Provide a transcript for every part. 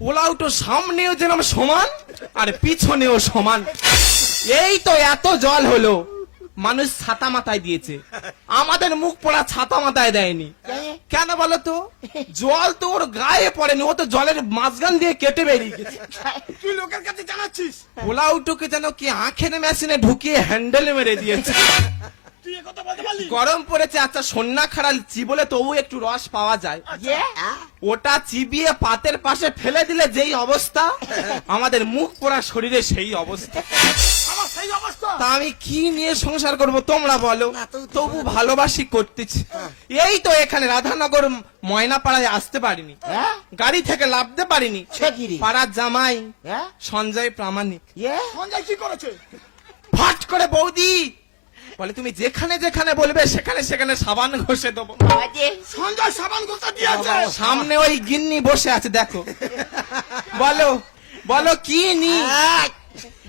পোলাওটো সামনেও যেরকম সমান আর পিছনেও সমান। এই তো এত জল হলো, মানুষ ছাতা মাথায় দিয়েছে, আমাদের মুখ পোড়া ছাতা মাথায় দেয়নি কেন বলো তো? জল তো ওর গায়ে পড়েনি, ও তো জলের মাঝখান দিয়ে কেটে বেরিয়ে গেছে। তুই লোকের কাছে জানাচ্ছিস? পোলাওটোকে যেন কি আখের মেশিনে ঢুকিয়ে হ্যান্ডেলে মেরে দিয়েছে। তুই এ কথা বলতে পারলি? গরম পড়েছে, আচ্ছা সন্না খাড়াল চিবলে তবু একটু রস পাওয়া যায়, ওটা চিবিয়ে পাতের পাশে ফেলে দিলে যেই অবস্থা, আমাদের মুখ পোড়া শরীরে সেই অবস্থা। আমার সেই অবস্থা। তা আমি কি নিয়ে সংসার করব তোমরা বলো? তবু ভালোবাসি করতেছি। এই তো এখানে রাধানগর ময়নাপাড়ায় আসতে পারিনি, গাড়ি থেকে লাফতে পারিনি, পাড়ার জামাই সঞ্জয় প্রামাণিক সঞ্জয় কি করেছে? ফাট করে বৌদি বলে তুমি যেখানে যেখানে বলবে সেখানে সেখানে সাবান ঘষে দেবো। সঞ্জয় সাবান ঘষা দিয়েছে। সামনে ওই গিন্নি বসে আছে দেখো, বলো বলো কি নি,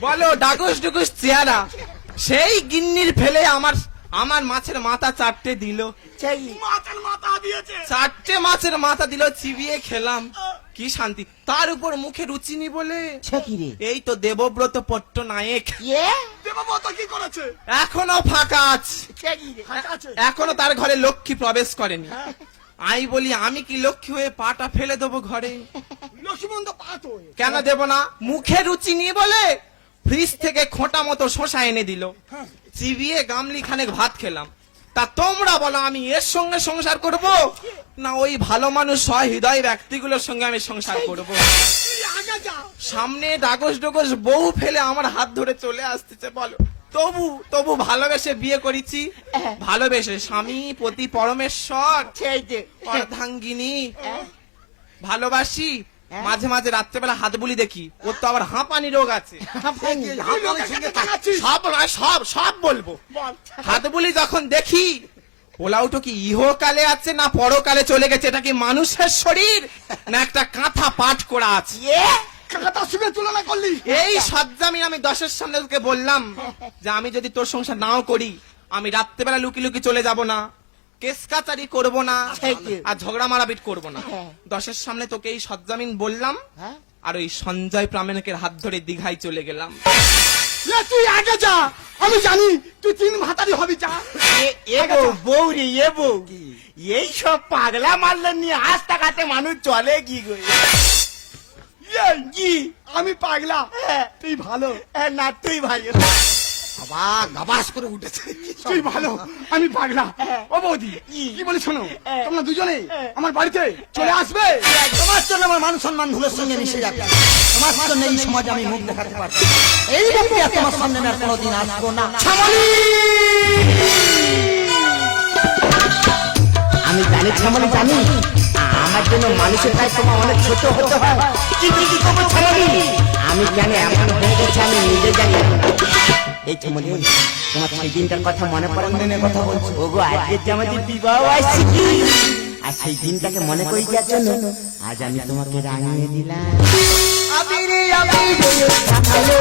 বলো ডাকুস ডুকুস চেহারা, সেই গিন্নির ফেলে আমার মাছের মাথা চারটে দিল, মাছের মাথা দিয়েছে। চারটে মাছের মাথা দিল, চিবিয়ে খেলাম, কি শান্তি। তার উপর মুখে রুচি নি বলে এই তো দেবব্রত পট্টনায়েক দেবব্রত কি করেছে? এখনো ফাঁকা আছে, ফাঁকা আছে? এখনো তার ঘরে লক্ষ্মী প্রবেশ করেনি। আমি বলি আমি কি লক্ষ্মী হয়ে পাটা ফেলে দেবো ঘরে? লক্ষ্মীবন্ধ পা তো। কেন দেব না? মুখে রুচি নিয়ে বলে ফ্রিজ থেকে খোঁটা মতো শসা এনে দিল, চিবিয়ে গামলি খানেক ভাত খেলাম। তা তোমরা বলো আমি এর সঙ্গে সংসার করব না ওই ভালো মানুষ সহৃদয় ব্যক্তিগুলোর সঙ্গে আমি সংসার করব? তুই আগে যা। সামনে ডাগস ডগস বউ ফেলে আমার হাত ধরে চলে আসতেছে, বলো তবু তবু ভালোবেসে বিয়ে করেছি, ভালোবেসে স্বামী পতি পরমেশ্বর অর্ধাঙ্গিনী ভালোবাসি। মাঝে মাঝে রাত্রেবেলা হাত বুলি দেখি, ওর তো আবার হাঁপানি রোগ আছে। তুই লোকের কাছে জানাচ্ছিস? সব নয়, সব সব বলবো। বল। হাত বুলি যখন দেখি, পোলাওটো কি ইহকালে আছে না পরকালে চলে গেছে? এটা কি মানুষের শরীর না একটা কাঁথা পাঠ করা আছে? কাকাটা শুনে তুলনা করলি? এই সজ্জামিন আমি 10-এর সামনে তোকে বললাম যে আমি যদি তোর সংসার নাও করি, আমি রাত্রেবেলা লুকি লুকি চলে যাব না, কেস কাচারি করবো না, আর ঝগড়া মারাপিট করবো না। 10-এর সামনে তোকে এই সজ্জামিন বললাম, আর ওই সঞ্জয় প্রামাণিকের হাত ধরে দীঘায় চলে গেলাম। তুই আগে যা, আমি জানি তুই 3 ভাতারি হবি। যা। বৌরি এ বউ, এই সব পাগলা মারলেন নিয়ে আজ টাকাতে মানুষ চলে কি গো? কি আমি পাগলা? তুই ভালো না তুই ভাই বাবা গাবাস করে উঠেছে। তুই ভালো আমি পাগলা। ও বৌদি কি বলি শোনো, তোমরা দুজনে আমার বাড়িতে চলে আসবে। তোমার জন্য আমার মান সম্মান ধুলোর সঙ্গে মিশে যাবে। তোমার জন্য এই সমাজে আমি মুখ দেখাতে পারছি। এই ব্যক্তি আর তোমার সামনে আর কোনোদিন আসবো না। আমি জানি ছামালি, জানি আমার জন্য মানুষের কাছে তোমার অনেক ছোট হতে হয়, কিন্তু কি করবো ছামালি, আমি জানি এমন হয়ে গেছে আমি নিজে জানি। এই ছামালি তোমার সেই দিনটার কথা মনে পড়ে? মনের কথা বলছো? ওগো আজকে যে আমাদের বিবাহ আসছে কি, আর সেই দিনটাকে মনে করে যাওয়ার জন্য আজ আমি তোমাকে রাঙিয়ে দিলাম। আবিরে আবিরে থাকালো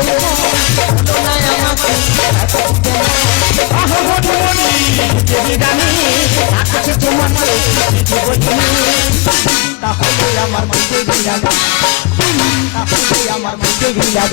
তোমায় আমাকে আহো মনি যদি জানি রাখছে তোমাকে জীবনে, তাহলে আমার মুখে গিলা, তাহলে আমার মুখে গিলা।